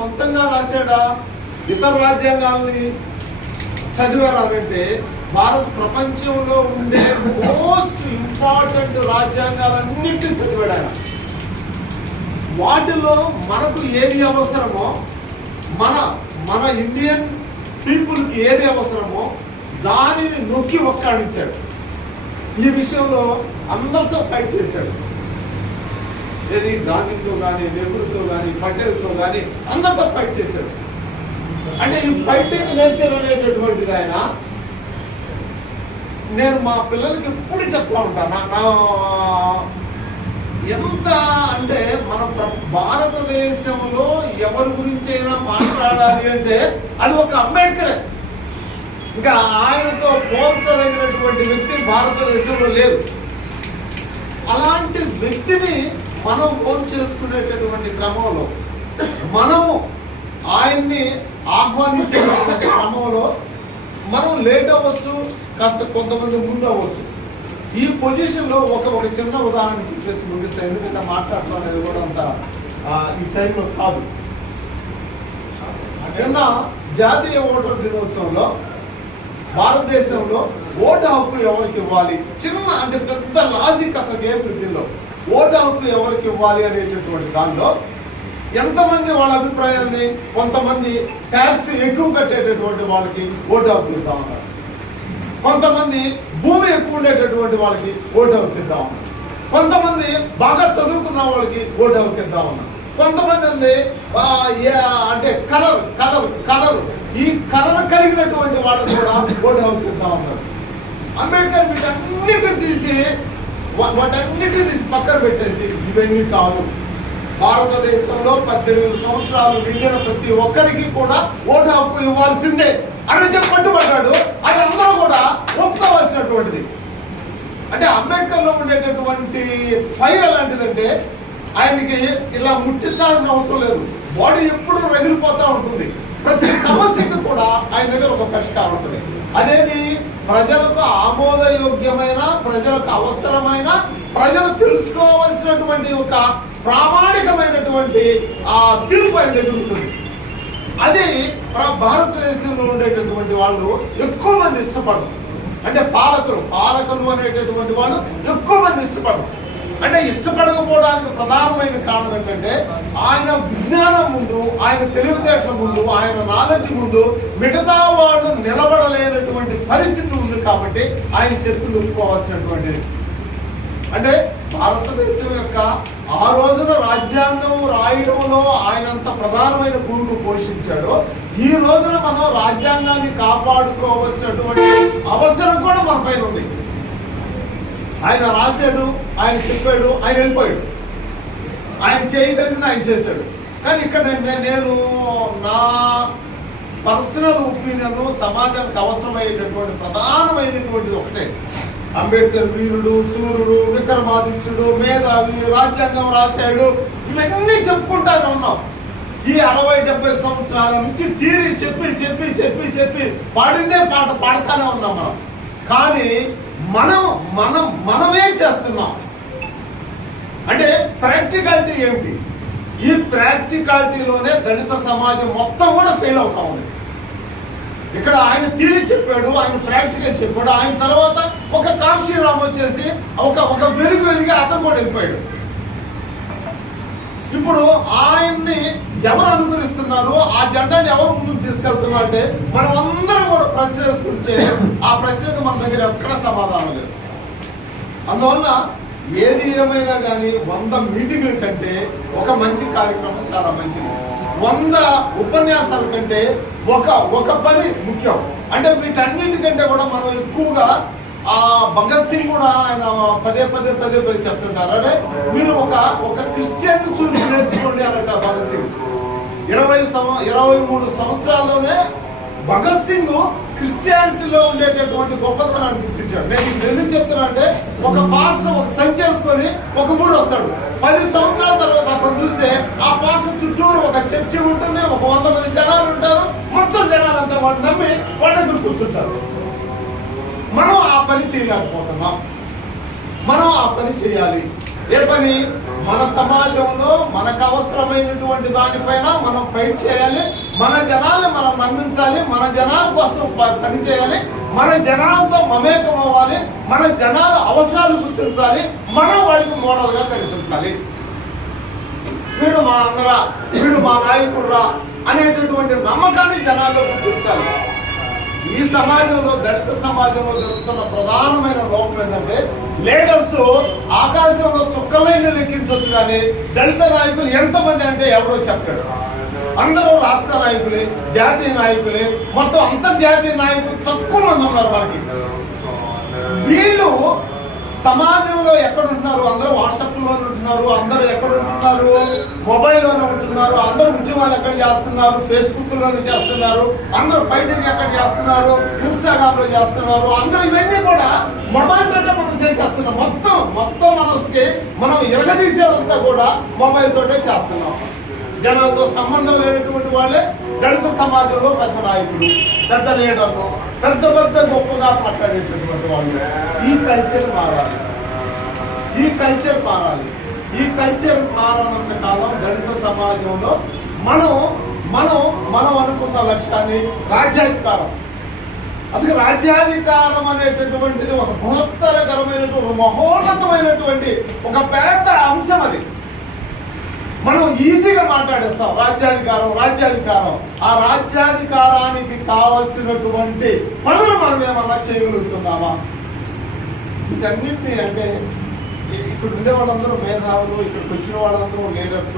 సొంతంగా రాశాడా, ఇతర రాజ్యాంగాల్ని చదివారంటే భారత ప్రపంచంలో ఉండే మోస్ట్ ఇంపార్టెంట్ రాజ్యాంగాలన్నింటినీ చదివాడు ఆయన. వాటిలో మనకు ఏది అవసరమో, మన ఇండియన్ పీపుల్కి ఏది అవసరమో దానిని నొక్కి ఒక్కాడించాడు. ఈ విషయంలో అందరితో ఫైట్ చేశాడు. ఏది గాంధీతో కానీ, నెహ్రూతో కానీ, పటేల్తో కానీ అందరితో ఫైట్ చేశాడు. అంటే ఈ ఫైటింగ్ నేచర్ అనేటటువంటిది ఆయన నేను మా పిల్లలకి ఎప్పుడు చెప్తా ఉంటాను. ఎంత అంటే మన భారతదేశంలో ఎవరి గురించి అయినా మాట్లాడాలి అంటే అది ఒక అంబేద్కరే. ఇంకా ఆయనతో పోల్చదగినటువంటి వ్యక్తి భారతదేశంలో లేదు. అలాంటి వ్యక్తిని మనం ఓన్ చేసుకునేటటువంటి క్రమంలో మనము ఆయన్ని ఆహ్వానించేటటువంటి క్రమంలో మనం లేట్ అవ్వచ్చు, కాస్త కొంతమంది ముందు అవ్వచ్చు. ఈ పొజిషన్లో ఒక చిన్న ఉదాహరణ చెప్పేసి ముగిస్తాను, ఎందుకంటే మాట్లాడటం అనేది కూడా అంత ఈ టైంలో కాదు. నిన్న జాతీయ ఓటర్ దినోత్సవంలో భారతదేశంలో ఓటు హక్కు ఎవరికి ఇవ్వాలి, చిన్న అంటే పెద్ద లాజిక్ అసలు ఏ వృద్ధిలో ఓటు హక్కు ఎవరికి ఇవ్వాలి అనేటటువంటి దానిలో ఎంతమంది వాళ్ళ అభిప్రాయాన్ని, కొంతమంది ట్యాక్స్ ఎక్కువ కట్టేటటువంటి వాళ్ళకి ఓటు హక్కు ఇద్దాం ఉన్నారు, కొంతమంది భూమి ఎక్కువ ఉండేటటువంటి వాళ్ళకి ఓటు హక్కు ఇద్దాం ఉన్నారు, కొంతమంది బాగా చదువుకున్న వాళ్ళకి ఓటు హక్కు ఇద్దాం ఉన్నారు, కొంతమంది అంటే కలర్ ఈ కలర్ కలిగినటువంటి వాళ్ళకి కూడా ఓటు హక్కు ఇద్దాం ఉన్నారు. అంబేద్కర్ వాటన్నిటిని తీసి పక్కన పెట్టేసి ఇవన్నీ కాదు, భారతదేశంలో 18 సంవత్సరాలు నిండిన ప్రతి ఒక్కరికి కూడా ఓటు హక్కు ఇవ్వాల్సిందే అని చెప్పి పట్టుబడ్డాడు. అది అందరూ కూడా ఒప్పుకోవాల్సినటువంటిది. అంటే అంబేద్కర్ లో ఉండేటటువంటి ఫైర్ ఎలాంటిదంటే ఆయనకి ఇలా ముట్టించాల్సిన అవసరం లేదు. బాడీ ఎప్పుడు రగిలిపోతా ఉంటుంది. ప్రతి సమస్యకు కూడా ఆయన దగ్గర ఒక పరిష్కారం ఉంటుంది. అదేది ప్రజలకు ఆమోదయోగ్యమైన, ప్రజలకు అవసరమైన, ప్రజలు తెలుసుకోవాల్సినటువంటి ఒక ప్రామాణికమైనటువంటి తీర్పు ఆయన దగ్గర ఉంటుంది. అది భారతదేశంలో ఉండేటటువంటి వాళ్ళు ఎక్కువ మంది ఇష్టపడరు. అంటే పాలకులు అనేటటువంటి వాళ్ళు ఎక్కువ మంది ఇష్టపడరు. అంటే ఇష్టపడకపోవడానికి ప్రధానమైన కారణం ఏంటంటే ఆయన విజ్ఞానం ముందు, ఆయన తెలివితేటల ముందు, ఆయన నాలెడ్జ్ ముందు మిగతా వాళ్ళు నిలబడలేనటువంటి పరిస్థితి ఉంది. కాబట్టి ఆయన చెప్పులు ఒప్పుకోవాల్సినటువంటిది. అంటే భారతదేశం యొక్క ఆ రోజున రాజ్యాంగం రాయడంలో ఆయనంత ప్రధానమైన భూమిక పోషించాడో ఈ రోజున మనం రాజ్యాంగాన్ని కాపాడుకోవాల్సినటువంటి అవసరం కూడా మన పైన ఉంది. ఆయన రాశాడు, ఆయన చెప్పాడు, ఆయన వెళ్ళిపోయాడు, ఆయన చేయగలిగింది ఆయన చేశాడు. కానీ ఇక్కడ నేను నా పర్సనల్ ఒపీనియన్ సమాజానికి అవసరమయ్యేటటువంటి ప్రధానమైనటువంటిది ఒకటే. అంబేద్కర్ వీరుడు, సూర్యుడు, విక్రమాదిత్యుడు, మేధావి, రాజ్యాంగం రాశాడు, ఇవన్నీ చెప్పుకుంటానే ఉన్నాం. ఈ 60-70 సంవత్సరాల నుంచి తీరి చెప్పి చెప్పి చెప్పి చెప్పి పాడిందే పాట పాడుతానే ఉన్నాం మనం. కానీ మనమేం చేస్తున్నాం అంటే ప్రాక్టికాలిటీ ఏమిటి? ఈ ప్రాక్టికాలిటీలోనే దళిత సమాజం మొత్తం కూడా ఫెయిల్ అవుతా ఉంది. ఇక్కడ ఆయన థియరీ చెప్పాడు, ఆయన ప్రాక్టికల్ చెప్పాడు. ఆయన తర్వాత ఒక కాశీరామ్ వచ్చేసి ఒక వెలిగి అతను కూడా వెళ్ళిపోయాడు. ఇప్పుడు ఆయన్ని ఎవరు అనుకరిస్తున్నారు, ఆ జెండాని ఎవరు ముందుకు తీసుకెళ్తున్నారు అంటే మనం అందరం కూడా ప్రశ్న వేసుకుంటే ఆ ప్రశ్నకు మన దగ్గర ఎక్కడ సమాధానం లేదు. అందువల్ల ఏది ఏమైనా కానీ 100 మీటింగుల కంటే ఒక మంచి కార్యక్రమం చాలా మంచిది. 100 ఉపన్యాసాల కంటే ఒక పని ముఖ్యం. అంటే వీటన్నిటికంటే కూడా మనం ఎక్కువగా భగత్ సింగ్ కూడా ఆయన పదే చెప్తుంటారు. అరే మీరు ఒక క్రిస్టియన్ చూసి నేర్చుకోండి అన్నట్టు భగత్ సింగ్ 23 సంవత్సరాల్లోనే భగత్ సింగ్ క్రిస్టియానిటీలో ఉండేటటువంటి గొప్పతనాన్ని గుర్తించాడు. నేను ఎందుకు చెప్తున్నా అంటే ఒక పాస్టర్ ఒక సంచి వేసుకొని ఒక మూడు వస్తాడు. 10 సంవత్సరాల తర్వాత అతను చూస్తే ఆ పాస్టర్ చుట్టూరు ఒక చర్చి ఉంటుంది, ఒక 100 మంది జనాలు ఉంటారు. మొత్తం జనాలంతా వాడు నమ్మి వాళ్ళ దగ్గర కూర్చుంటారు. మనం ఆ పని చేయలేకపోతున్నాం. మనం ఆ పని చేయాలి. ఏ పని? మన సమాజంలో మనకు అవసరమైనటువంటి దానిపైన మనం ఫైట్ చేయాలి, మన జనాలు మనం నమ్మించాలి, మన జనాల కోసం పని చేయాలి, మన జనాలతో మమేకం అవ్వాలి, మన జనాల అవసరాలు గుర్తించాలి, మనం వాడికి మోడల్ గా కనిపించాలి. వీడు మా అన్నరా, వీడు మా నాయకుడురా అనేటటువంటి నమ్మకాన్ని జనాల్లో గుర్తించాలి. ఈ సమాజంలో, దళిత సమాజంలో జరుగుతున్న ప్రధానమైన లోపం ఏంటంటే లీడర్స్ ఆకాశంలో చుక్కలైన లెక్కించవచ్చు, కానీ దళిత నాయకులు ఎంతమంది అంటే ఎవరో చెప్పాడు. అందరూ రాష్ట్ర నాయకులే, జాతీయ నాయకులే, మొత్తం అంతర్జాతీయ నాయకులు తక్కువ మంది ఉన్నారు మనకి. వీళ్ళు సమాజంలో ఎక్కడ ఉంటున్నారు? అందరూ వాట్సాప్ లోనే ఉంటున్నారు, అందరూ ఎక్కడ ఉంటున్నారు? మొబైల్లోనే ఉంటున్నారు. అందరూ ఉద్యమాలు ఎక్కడ చేస్తున్నారు? ఫేస్బుక్ లోనే చేస్తున్నారు. అందరూ ఫైటింగ్ ఎక్కడ చేస్తున్నారు? ఇన్స్టాగ్రామ్ లో చేస్తున్నారు. అందరూ ఇవన్నీ కూడా మొబైల్ తోటే మనం చేసేస్తున్నాం. మొత్తం మనసుకి మనం ఎరగదీసేదంతా కూడా మొబైల్ తోటే చేస్తున్నాం. జనాలతో సంబంధం లేనటువంటి వాళ్ళే దళిత సమాజంలో పెద్ద నాయకులు, పెద్ద లీడర్లు, పెద్ద గొప్పగా మాట్లాడేటటువంటి వాళ్ళు. ఈ కల్చర్ మారాలి, ఈ కల్చర్ మారాలి. ఈ కల్చర్ మారనంత కాలం దళిత సమాజంలో మనం అనుకున్న లక్ష్యాన్ని, రాజ్యాధికారం, అసలు రాజ్యాధికారం అనేటటువంటిది ఒక మహత్తరకరమైనటువంటి, మహోన్నతమైనటువంటి ఒక పెద్ద అంశం. అది మనం ఈజీగా మాట్లాడేస్తాం. రాజ్యాధికారం. ఆ రాజ్యాధికారానికి కావలసినటువంటి పనులు మనం ఏమన్నా చేయగలుగుతున్నామా? వీటన్నిటినీ అంటే ఇక్కడ ఉండే వాళ్ళందరూ మేధావులు, ఇక్కడికి వచ్చిన వాళ్ళందరూ లీడర్స్,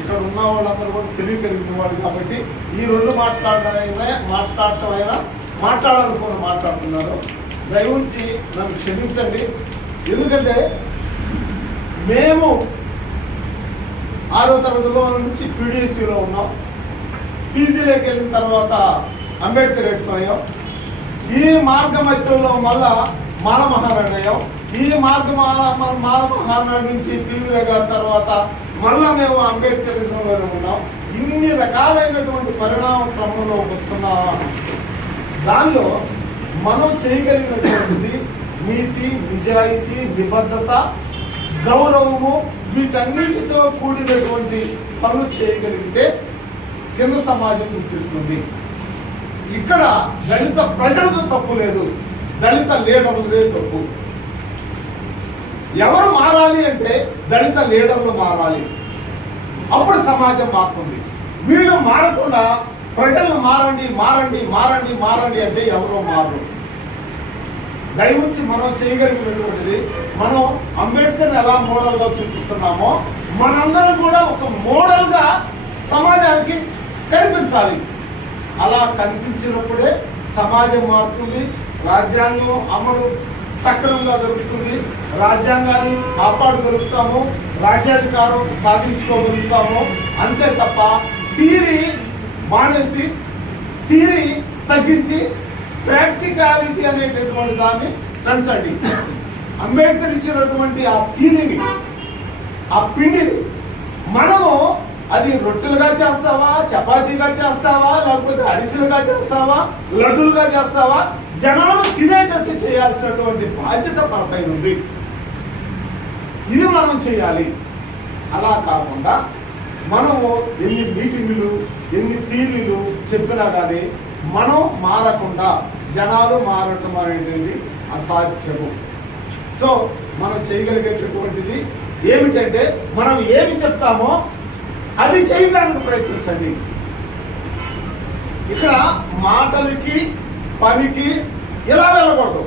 ఇక్కడ ఉన్న వాళ్ళందరూ కూడా తెలియగలిగిన వాళ్ళు. కాబట్టి ఈ రెండు మాట్లాడాలనుకుని మాట్లాడుతున్నారు. దయవుంచి నన్ను క్షమించండి. ఎందుకంటే మేము 6వ తరగతిలో నుంచి పీడిఎస్సీలో ఉన్నాం. పీజీలోకి వెళ్ళిన తర్వాత అంబేద్కర్ ఎడ్స్ అయ్యాం. ఈ మార్గ మధ్యంలో మళ్ళా మాల మహానాడు అయ్యాం. ఈ మాల మహానాడు నుంచి పీవీల గారి తర్వాత మళ్ళా మేము అంబేద్కరిజంలోనే ఉన్నాం. ఇన్ని రకాలైనటువంటి పరిణామ క్రమంలో వస్తున్న దానిలో మనం చేయగలిగినటువంటిది నీతి, నిజాయితీ, నిబద్ధత, గౌరవము, వీటన్నిటితో కూడినటువంటి పనులు చేయగలిగితే కింద సమాజం గుర్తిస్తుంది. ఇక్కడ దళిత ప్రజలతో తప్పు లేదు, దళిత లీడర్లదే తప్పు. ఎవరు మారాలి అంటే దళిత లీడర్లు మారాలి, అప్పుడు సమాజం మారుతుంది. వీళ్ళు మారకుండా ప్రజలు మారండి అంటే ఎవరో మారరు. దయవుంచి మనం చేయగలిగినటువంటిది, మనం అంబేద్కర్ ఎలా మోడల్ గా చూపిస్తున్నామో మనందరం కూడా ఒక మోడల్ గా సమాజానికి కనిపించాలి. అలా కనిపించినప్పుడే సమాజం మారుతుంది, రాజ్యాంగం అమలు సక్రమంగా జరుగుతుంది, రాజ్యాంగాన్ని కాపాడగలుగుతాము, రాజ్యాధికారం సాధించుకోగలుగుతాము. అంతే తప్ప థియరీ మానేసి, థియరీ తగ్గించి ప్రాక్టికాలిటీ అనేటటువంటి దాన్ని పెంచండి. అంబేద్కర్ ఇచ్చినటువంటి ఆ థియరీని, ఆ పిండిని మనము అది రొట్టెలుగా చేస్తావా, చపాతీగా చేస్తావా, లేకపోతే అరిసెలుగా చేస్తావా, లడ్డులుగా చేస్తావా, జనాలు తినేటట్టు చేయాల్సినటువంటి బాధ్యత మనపై ఉంది. ఇది మనం చేయాలి. అలా కాకుండా మనము ఎన్ని మీటింగులు, ఎన్ని థియరీలు చెప్పినా కానీ మనం మారకుండా జనాలు మారటం అనేది అసాధ్యము. సో మనం చేయగలిగేటటువంటిది ఏమిటంటే, మనం ఏమి చెప్తామో అది చేయడానికి ప్రయత్నించండి. ఇక్కడ మాటలకి పనికి ఇలా వెళ్ళకూడదు,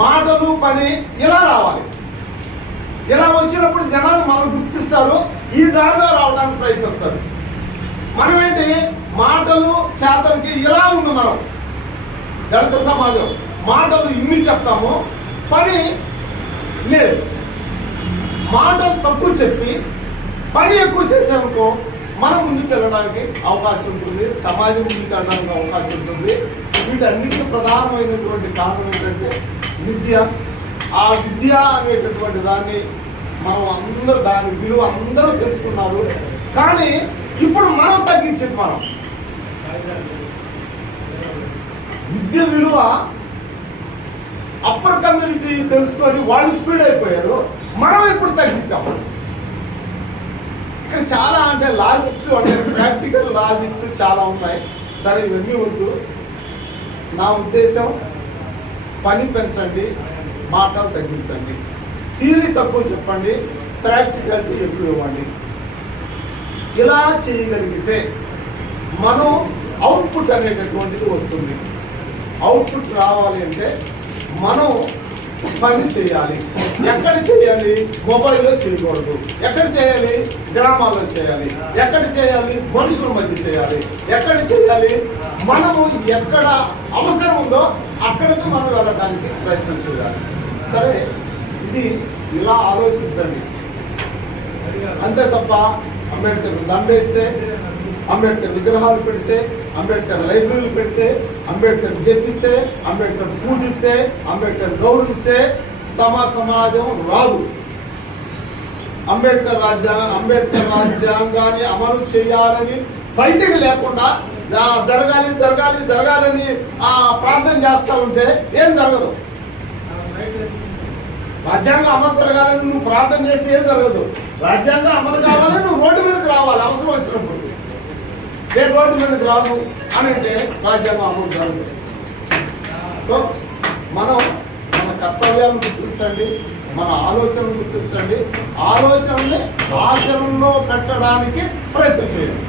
మాటలు పని ఇలా రావాలి. ఇలా వచ్చినప్పుడు జనాలు మనం గుర్తిస్తారు, ఈ దారిలో రావడానికి ప్రయత్నిస్తారు. మనమేంటి, మాటలు చేతలకి ఇలా ఉంది. మనం దళిత సమాజం మాటలు ఇన్ని చెప్తాము, పని లేదు. మాటలు తక్కువ చెప్పి పని ఎక్కువ చేసామనుకో మనం ముందుకు వెళ్ళడానికి అవకాశం ఉంటుంది, సమాజం ముందుకు వెళ్ళడానికి అవకాశం ఉంటుంది. వీటన్నిటికీ ప్రధానమైనటువంటి కారణం ఏంటంటే విద్య. ఆ విద్య అనేటటువంటి దాన్ని మనం అందరూ, దాని విలువ అందరూ తెలుసుకున్నారు. కానీ ఇప్పుడు మనం తగ్గించింది. మనం విద్య విలువ అప్పర్ కమ్యూనిటీ తెలుసుకొని వాళ్ళు స్పీడ్ అయిపోయారు. మనం ఇప్పుడు తగ్గించాము. ఇక్కడ చాలా అంటే లాజిక్స్ అంటే ప్రాక్టికల్ లాజిక్స్ చాలా ఉన్నాయి. సరే ఇవన్నీ వద్దు. నా ఉద్దేశం పని పెంచండి, మాటలు తగ్గించండి, థియరీ తక్కువ చెప్పండి, ప్రాక్టికాలిటీ ఎక్కువ ఇవ్వండి. ఇలా చేయగలిగితే మనం అవుట్పుట్ అనేటటువంటిది వస్తుంది. అవుట్పుట్ రావాలి అంటే మనం పని చేయాలి. ఎక్కడ చేయాలి? మొబైల్లో చేయకూడదు. ఎక్కడ చేయాలి? గ్రామాల్లో చేయాలి. ఎక్కడ చేయాలి? మనుషుల మధ్య చేయాలి. ఎక్కడ చేయాలి? మనము ఎక్కడ అవసరం ఉందో అక్కడికి మనం వెళ్ళడానికి ప్రయత్నం చేయాలి. సరే, ఇది ఇలా ఆలోచించండి. అంతే తప్ప అంబేద్కర్ దండేస్తే, అంబేద్కర్ విగ్రహాలు పెడితే, అంబేద్కర్ లైబ్రరీలు పెడితే, అంబేద్కర్ జపిస్తే, అంబేద్కర్ పూజిస్తే, అంబేద్కర్ గౌరవిస్తే సమాజం రాదు. అంబేద్కర్ రాజ్యాంగాన్ని అమలు చేయాలని బయటికి లేకుండా జరగాలి జరగాలి జరగాలని ప్రార్థన చేస్తా ఉంటే ఏం జరగదు. రాజ్యాంగం అమలు జరగాలని నువ్వు ప్రార్థన చేస్తే ఏం జరగదు. రాజ్యాంగం అమలు కావాలని నువ్వు రోడ్డు మీదకి రావాలి అవసరం వచ్చినప్పుడు. ఏ రోడ్డు మీదకి రాదు అని అంటే రాజ్యాంగం అమలు జరగదు. సో మనం మన కర్తవ్యాలను గుర్తించండి, మన ఆలోచనలు గుర్తించండి, ఆలోచనల్ని ఆచరణలో పెట్టడానికి ప్రయత్నం చేయండి.